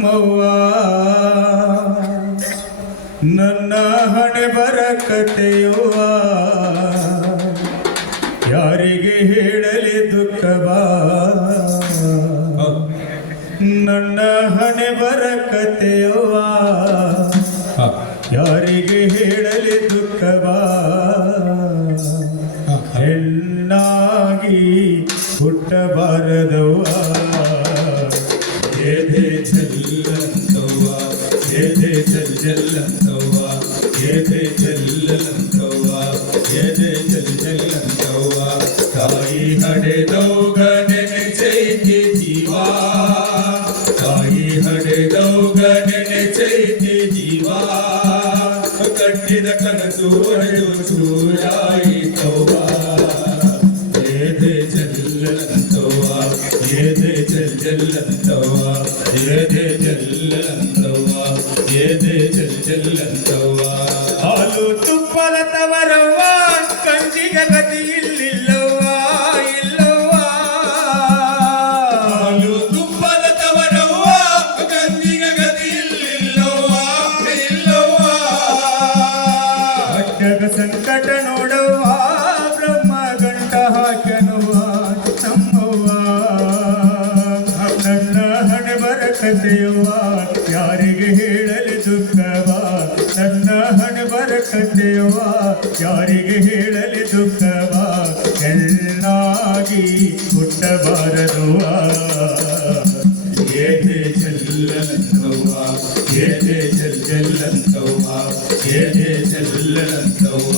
ನಮ್ಮವ್ವ ನನ್ನ ಹಣೆ ಬರಕತೆಯುವ ಯಾರಿಗೆ ಹೇಳಲಿ ದುಃಖವಾ ನನ್ನ ಹಣೆ ಬರಕತೆಯುವ ಯಾರಿಗೆ ಹೇಳಲಿ ದುಃಖವಾ ಹೆಣ್ಣಾಗಿ ಹುಟ್ಟಬಾರದವ್ವ ಏದೇ ಚೆಲ್ಲಂತವ್ವ ಏದೇ ಚೆಲ್ಲಂತವ್ವ ಏದೇ ಚೆಲ್ಲಂತವ್ವ ಏದೇ ಚೆಲ್ಲಂತವ್ವ ತಾಯಿ ಹಡೆದೌಗ ನೆನೆಚೈತಿ ಜೀವ ತಾಯಿ ಹಡೆದೌಗ ನೆನೆಚೈತಿ ಜೀವ ಕಟ್ಟಿದ ಕನಸು ಹಡೆದು ಸೂರಾಯಿತವ್ವ ಏದೇ ಚೆಲ್ಲಂತವ್ವ ಏದೇ ಚೆಲ್ಲಂತವ್ವ ಏದೇ ಚೆಲ್ಲಂತವ್ವ ಏದೇ ಚೆಲ್ಲಂತವ್ವ ಹಾಲು ತುಪ್ಪದ ತವರವ್ವ ಕಂಚಿಗೆ ಗತಿ ಇಲ್ಲಿಲ್ಲವ್ವ ಇಲ್ಲವ್ವ ಹಾಲು ತುಪ್ಪದ ತವರವ್ವ ಕಂಚಿಗೆ ಗತಿ ಇಲ್ಲಿಲ್ಲವ್ವ ಇಲ್ಲವ್ವ ಅಡ್ಡಗ ಸಂಕಟ ನೋಡವ್ವ ಬ್ರಹ್ಮ ಗಂಟ ಹಾಕನುವ ನಮ್ಮವ್ವ ನನ್ನ ಹಣೆ ಬರಕತೆಯುವ ಯಾರಿಗೆ ಹೇಳಲಿ ದುಃಖವ ನನ್ನ ಹಣೆ ಬರಕತೆಯುವ ಯಾರಿಗೆ ಹೇಳಲಿ ದುಃಖವ ಹೆಣ್ಣಾಗಿ ಹುಟ್ಟಬಾರದುವ ಏದೇ ಚೆಲ್ಲಂತವ್ವ ಏದೇ ಚೆಲ್ಲಂತವ್ವ ಏದೇ ಚೆಲ್ಲಂತವ್ವ